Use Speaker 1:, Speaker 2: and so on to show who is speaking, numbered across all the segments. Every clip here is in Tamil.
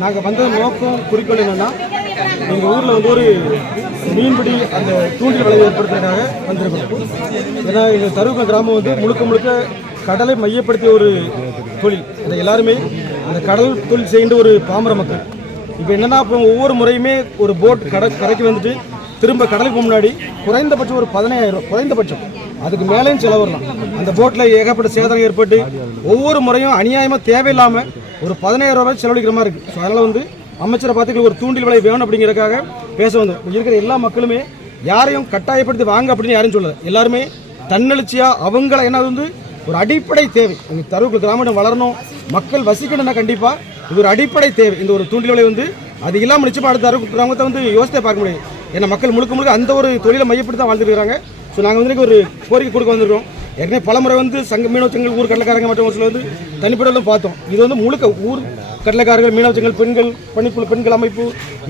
Speaker 1: நாங்கள் வந்த நோக்கம் குறிக்கோள் என்னென்னா எங்கள் ஊரில் வந்து ஒரு மீன்பிடி அந்த தூண்டில் விளைவு ஏற்படுத்துறதுக்காக வந்திருக்கோம் ஏன்னா எங்கள் தருவ கிராமம் வந்து முழுக்க முழுக்க கடலை மையப்படுத்திய ஒரு தொழில். அந்த எல்லாருமே அந்த கடல் தொழில் செய்கின்ற ஒரு பாமர மக்கள். இப்போ என்னென்னா இப்போ ஒவ்வொரு முறையுமே ஒரு போட் கடை கரைக்கு வந்துட்டு திரும்ப கடலுக்கு முன்னாடி குறைந்தபட்சம் ஒரு பதினாயிரம் குறைந்தபட்சம். அதுக்கு மேலேயும் செலவு வரலாம் அந்த போட்டில் ஏகப்பட்ட சேதம் ஏற்பட்டு ஒவ்வொரு முறையும் அநியாயமாக தேவையில்லாமல் ஒரு பதினாயிரம் ரூபாய் செலவழிக்கிற மாதிரி இருக்குது ஸோ அதனால் வந்து அமைச்சரை பார்த்து ஒரு தூண்டில் விலை வேணும் அப்படிங்கிறதுக்காக பேச வந்தோம். இருக்கிற எல்லா மக்களுமே யாரையும் கட்டாயப்படுத்தி வாங்க அப்படின்னு யாரும் சொல்லலை. எல்லாருமே தன்னெழுச்சியாக அவங்கள என்ன வந்து ஒரு அடிப்படை தேவை. இந்த தருவுக்கு கிராமம் வளரணும் மக்கள் வசிக்கணும்னா கண்டிப்பாக இது ஒரு அடிப்படை தேவை. இந்த ஒரு தூண்டில் விலை வந்து அது இல்லாமல் நிச்சயமாக அடுத்த தருவு கிராமத்தை வந்து யோசித்தே பார்க்க முடியாது ஏன்னா மக்கள் முழுக்க முழுக்க அந்த ஒரு தொழிலை மையப்படுத்தி தான் வாழ்ந்துருக்கிறாங்க. ஸோ நாங்கள் வந்து ஒரு கோரிக்கை கொடுக்க வந்திருக்கோம். ஏற்கனவே பலமுறை வந்து சங்க மீனவச்சங்கள் ஊர் கடலக்காரங்க மற்றும் ஒரு சில வந்து தனிப்படலும் பார்த்தோம். இது வந்து முழுக்க ஊர் கடலக்காரர்கள் மீனவச்சங்கள் பெண்கள் பணிக்குழு பெண்கள் அமைப்பு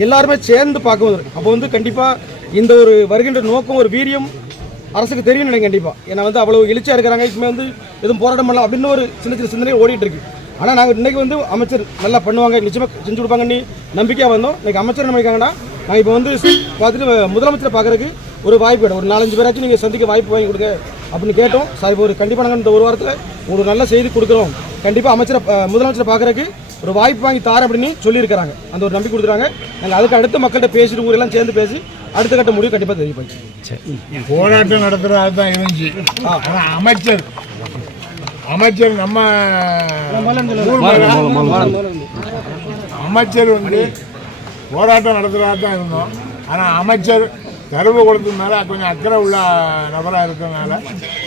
Speaker 1: எல்லாருமே சேர்ந்து பார்க்க வந்துடும் அப்போ வந்து கண்டிப்பாக இந்த ஒரு வருகின்ற நோக்கம் ஒரு வீரியம் அரசுக்கு தெரியும் நினைக்கிறேன் கண்டிப்பாக ஏன்னா வந்து அவ்வளோ எழுச்சியாக இருக்கிறாங்க. இப்போமே வந்து எதுவும் போராட்டம் பண்ணலாம் அப்படின்னு ஒரு சின்ன சின்ன சிந்தனை ஓடிட்டு இருக்கு. ஆனால் நாங்கள் இன்றைக்கி வந்து அமைச்சர் நல்லா பண்ணுவாங்க. நிச்சயமாக செஞ்சு கொடுப்பாங்கன்னு நம்பிக்கையாக வந்தோம். இன்றைக்கி அமைச்சர் என்ன நாங்கள் இப்போ வந்து பார்த்துட்டு முதலமைச்சரை பார்க்கறதுக்கு ஒரு வாய்ப்பு வேணும். ஒரு நாலஞ்சு பேராச்சும் நீங்கள் சந்திக்க வாய்ப்பு வாங்கி கொடுங்க அப்படின்னு கேட்டோம். சார் இப்போ ஒரு கண்டிப்பாக நாங்கள் இந்த ஒரு வாரத்தில் ஒரு நல்ல செய்தி கொடுக்குறோம். கண்டிப்பாக அமைச்சரை முதலமைச்சரை பார்க்கறதுக்கு ஒரு வாய்ப்பு வாங்கி தார அப்படின்னு சொல்லியிருக்கிறாங்க. அந்த ஒரு நம்பிக்கை கொடுக்குறாங்க. நாங்கள் அதுக்கு அடுத்து மக்கள்கிட்ட பேசிட்டு ஊரெல்லாம் சேர்ந்து பேசி அடுத்த கட்ட முடிவு கண்டிப்பாக தெரிவிப்பாங்க
Speaker 2: போராட்டம் நடத்துறது தான் இருந்துச்சு. அமைச்சர் அமைச்சர் நம்ம அமைச்சர் வந்து போராட்டம் நடத்துறதா தான் இருந்தோம். ஆனால் அமைச்சர் கருவு கொடுத்ததுனால கொஞ்சம் அக்கறை உள்ள நபராக இருக்கிறதுனால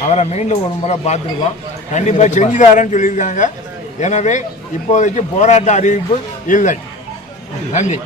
Speaker 2: அவரை மீண்டும் ஒரு முறை பார்த்துருக்கோம். கண்டிப்பாக செஞ்சுதாரன்னு சொல்லியிருக்காங்க. எனவே இப்போதைக்கு போராட்ட அறிவிப்பு இல்லை. நன்றி.